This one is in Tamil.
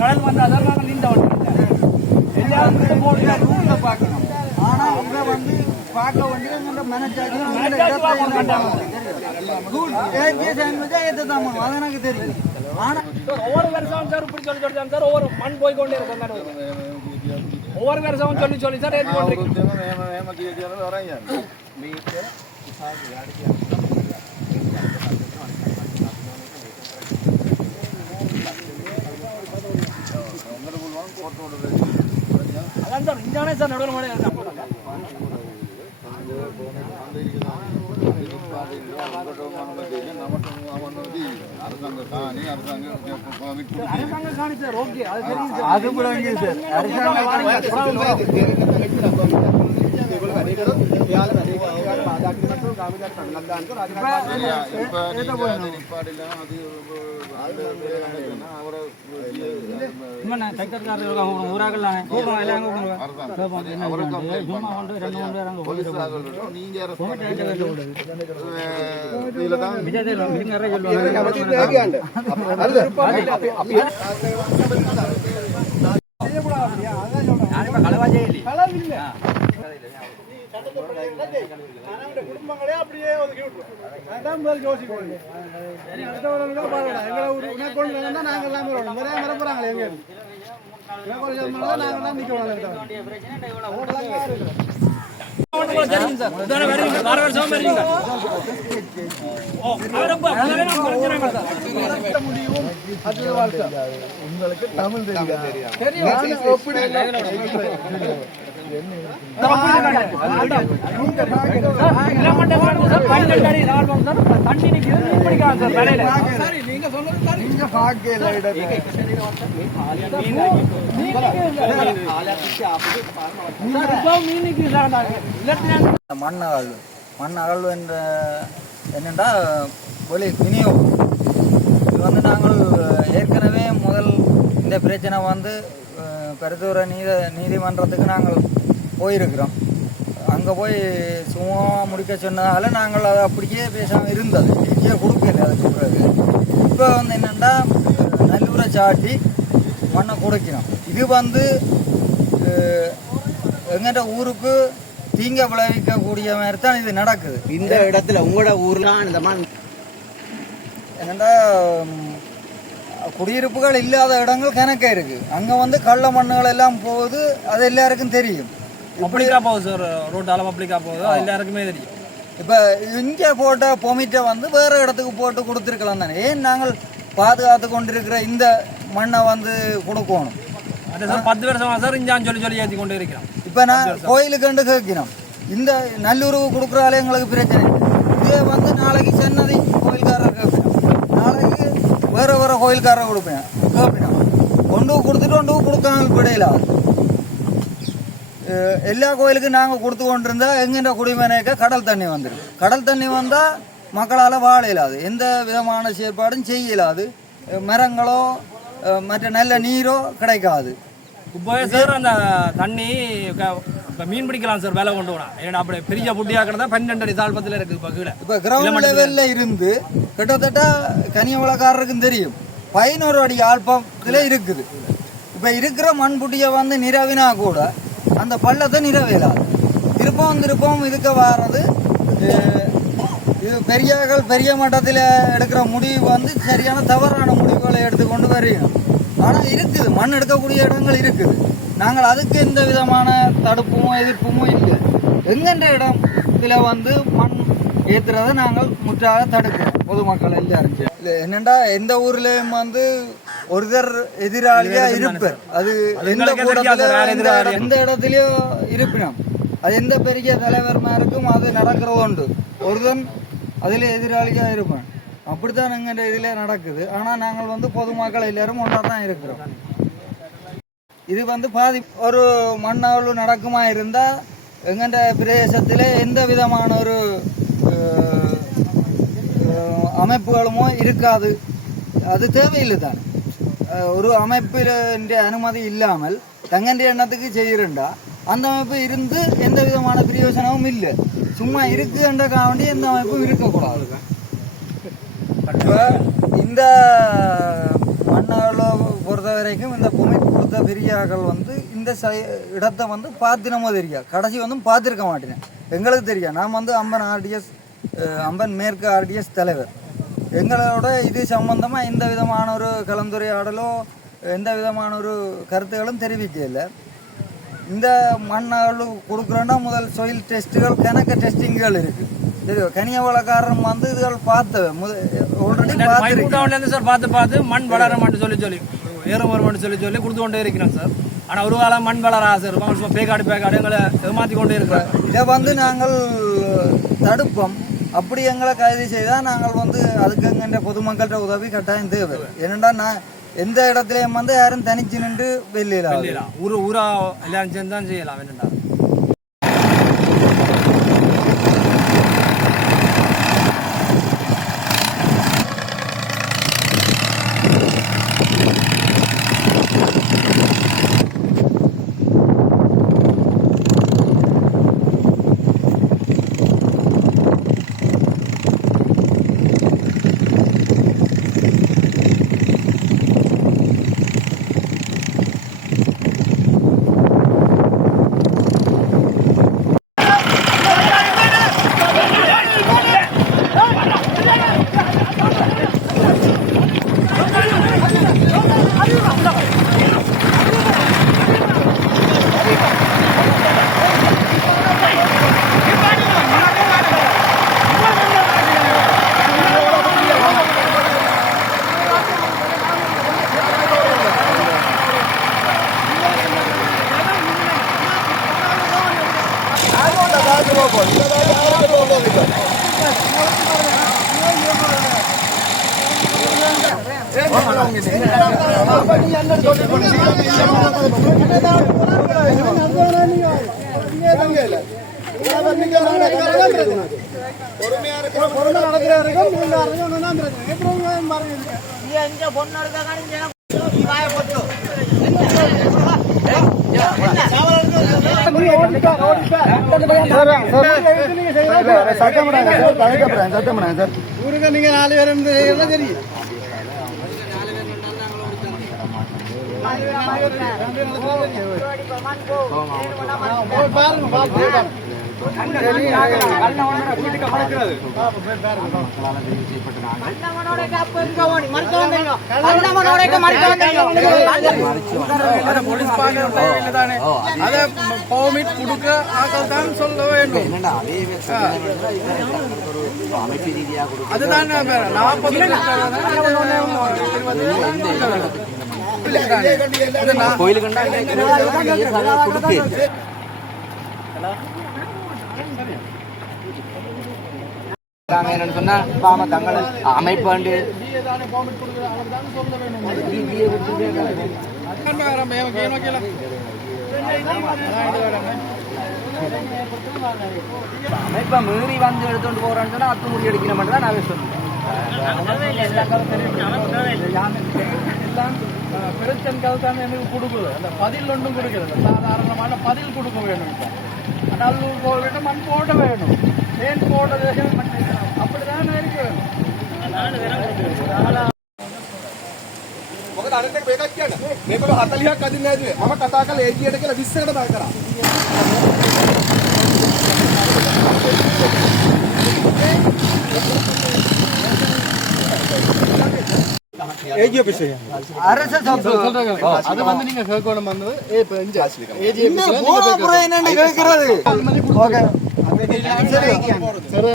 கடல் வந்தாதான் நாங்கள் நீந்த பார்க்கணும். ஆனா அவங்க வந்து பார்க்க வேண்டிய மனச்சாட்சி அது எனக்கு தெரியும். ஆனா ஒவ்வொரு வருஷம் சார் இப்படி சொல்லி சொல்லி சார் ஒவ்வொரு மண் போய் கொண்டே இருக்கும். ஒவ்வொரு வருஷம் சொல்லி சொல்லி சார் அதான் சார் இந்தானே சார் நடுவில் மாடே அது கூட குடும்பங்களே அப்படியே ஒதுக்கி விட்டுரும். யோசிக்கணும் நாங்கள் எல்லாம் வரப்போறாங்களே எங்க உங்களுக்கு தமிழ் தெரியும். மண் அகழ்வு என்னென்றா வெளி விநியோகம். இது வந்து நாங்கள் ஏற்கனவே முதல் இந்த பிரச்சனை வந்து பரிந்துரை நீதிமன்றத்துக்கு நாங்கள் போயிருக்கிறோம். அங்கே போய் சும்மா முடிக்க சொன்னதால நாங்கள் அதை அப்படியே பேசாமல் இருந்தது, இங்கே கொடுக்கல. அதுக்கு பிறகு இப்போ வந்து என்னென்னா நல்லூரை சாட்டி மண்ணை கொடுக்கணும். இது வந்து எங்கிட்ட ஊருக்கு தீங்க விளைவிக்கக்கூடிய மாதிரி தான் இது நடக்குது. இந்த இடத்துல உங்களோட ஊர்லாம் இந்த மண் என்னென்னா குடியிருப்புகள் இல்லாத இடங்கள் கணக்கே இருக்கு. அங்கே வந்து கள்ள மண்ணுகள் எல்லாம் போகுது, அது எல்லாருக்கும் தெரியும். அப்படிக்கா போகுது சார், ரோட் அளவு அப்படிக்கா போகுது, அது எல்லாருக்குமே தெரியும். இப்போ இங்கே போட்ட பொமிட்டை வந்து வேறு இடத்துக்கு போட்டு கொடுத்துருக்கலாம் தானே. ஏன் நாங்கள் பாதுகாத்து கொண்டிருக்கிற இந்த மண்ணை வந்து கொடுக்கணும்? அது சார் 10 வருஷமா சார் இஞ்சான்னு சொல்லி ஏற்றி கொண்டு இருக்கிறோம். இப்போ நான் கோயிலுக்கு கேட்கிறோம், இந்த நல்லூருக்கு கொடுக்குறாலே எங்களுக்கு பிரச்சனை. இதே வந்து நாளைக்கு சென்னதி கோயில்காரர் கேட்கணும், நாளைக்கு வேற வேற கோயில்காரர் கொடுப்பேன் கேட்பினோம். கொண்டு கொடுத்துட்டு கொண்டு கொடுக்காமல் விடையில எல்லா கோயிலுக்கும் நாங்கள் கொடுத்து கொண்டிருந்தா எங்கிட்ட குடிமனைக்க கடல் தண்ணி வந்துடும். கடல் தண்ணி வந்தால் மக்களால் வாழ இயலாது, எந்த விதமான செயற்பாடும் செய்ய இயலாது, மரங்களோ மற்ற நல்ல நீரோ கிடைக்காது. இப்போ சார் அந்த தண்ணி இப்போ மீன் பிடிக்கலாம் சார், வேலை கொண்டு போனா ஏன்னா அப்படி பெரிய புட்டியாக்கிறதா 12 அடி தாழ்பத்தில் இருக்குது. இப்போ கீழே இப்போ கிரவுண்ட் லெவலில் இருந்து கிட்டத்தட்ட கனியவளக்காரருக்கும் தெரியும் 11 அடி ஆழ்பத்தில் இருக்குது. இப்போ இருக்கிற மண் புட்டியை வந்து நிறவினா கூட அந்த பள்ளத்தை நிறவேலாது. திருப்பம் இதுக்கு வர்றது இது பெரிய மட்டத்தில் எடுக்கிற முடிவு வந்து சரியான தவறான முடிவுகளை எடுத்துக்கொண்டு வருகிறோம். ஆனால் இருக்குது, மண் எடுக்கக்கூடிய இடங்கள் இருக்குது. நாங்கள் அதுக்கு எந்த விதமான தடுப்புமோ எதிர்ப்புமோ இல்லை. எங்கென்ற இடத்துல வந்து மண் ஏற்றுறதை நாங்கள் முற்றாக தடுக்கிறோம். பொதுமக்கள் எல்லாரும் இல்லை என்னென்னா எந்த ஊர்லேயும் வந்து ஒருத்தர் எதிராளியா இருப்பார். அது எந்த கூட்டத்தில் எந்த இடத்துலையோ இருப்பினும் அது எந்த பெரிய தலைவர்மாருக்கும் அது நடக்கிறது உண்டு. ஒருத்தன் அதில் எதிராளியா இருப்பேன். அப்படித்தான் எங்கள் இதில் நடக்குது. ஆனால் நாங்கள் வந்து பொதுமக்கள் எல்லாரும் ஒன்றா தான் இருக்கிறோம். இது வந்து ஒரு மண்ணாவளு நடக்குமா இருந்தால் எங்கள்ட பிரதேசத்தில் எந்த விதமான ஒரு அமைப்புகளுமோ இருக்காது. அது தேவையில்லை தான். ஒரு அமைப்பில் அனுமதி இல்லாமல் தங்கண்டி எண்ணத்துக்கு செய்கிறண்டா அந்த அமைப்பு இருந்து எந்த விதமான பிரயோஜனமும் இல்லை. சும்மா இருக்குன்ற காவண்டி எந்த அமைப்பும் இருக்கக்கூடாது. இந்த பெரியார்கள் வந்து இந்த இடத்தை வந்து பார்த்தினமோ தெரியா, கடைசி வந்து பார்த்துருக்க மாட்டேன். எங்களுக்கு தெரியும். நான் வந்து அம்பன் மேற்கு ஆர்டிஎஸ் தலைவர். எங்களோட இது சம்பந்தமாக எந்த விதமான ஒரு கலந்துரையாடலோ எந்த விதமான ஒரு கருத்துகளும் தெரிவிக்கல. இந்த மண்ணால் கொடுக்குறோன்னா முதல் சொயில் டெஸ்ட்டுகள் கணக்கு டெஸ்டிங்குகள் இருக்குது. தெரியும், கனியவளக்காரன் வந்து இதுகள் பார்த்து ஆல்ரெடி பார்த்து சார் பார்த்து மண் வளர மாட்டு சொல்லி ஏறும் வருமானு சொல்லி கொடுத்து கொண்டே இருக்கிறோம் சார். ஆனால் ஒரு காலம் மண் வளரா சார், பேக்காடு எங்களை ஏமாற்றி கொண்டே இருக்கிறோம். இதை வந்து நாங்கள் தடுப்போம். அப்படி எங்களை கைது செய்தால் நாங்கள் வந்து அதுக்கு எங்கள்கிட்ட பொதுமக்கள்கிட்ட உதவி கட்டாயம் தேவை. ஏனென்றா நான் எந்த இடத்துலையும் வந்து யாரும் தனிச்சு நின்று வெளியிடலாம். ஊரா எல்லாரும் சேர்ந்து தான் செய்யலாம். என்னண்டா நீங்க 4 பேரும் சரி அதுதான் கோயிலுக்கு சொன்னா தங்கள் அமைப்பு அமைப்பை மீறி வந்து எடுத்துட்டு போறான்னு சொன்னா அத்து முடி அடிக்கிற மட்டும் தான் நான் சொல்லுவேன். பிரச்சனைகள் தான் எனக்கு கொடுக்குது. அந்த பதில் ஒன்றும் கொடுக்குறது சாதாரணமான பதில் கொடுக்க வேணும். ஆனால் போட்டு மண் போட வேணும். ஏன் போடுறது அப்படிதான் இருக்க வேணும். මොකද අනිත් එක මේකක් කියන්න. මේකල 40ක් අදින්න ඇදුවේ. මම කතා කරලා ඒජියට කියලා 20කට බය කරා. ஏஜி ஆபீஸ் அரச சொல்றாங்க. அது வந்து நீங்க கேட்கணும் வந்தது ஏஜி ஆபீஸ்ல நீங்க போற என்னன்னு கேக்குறது. ஓகே சரி சரி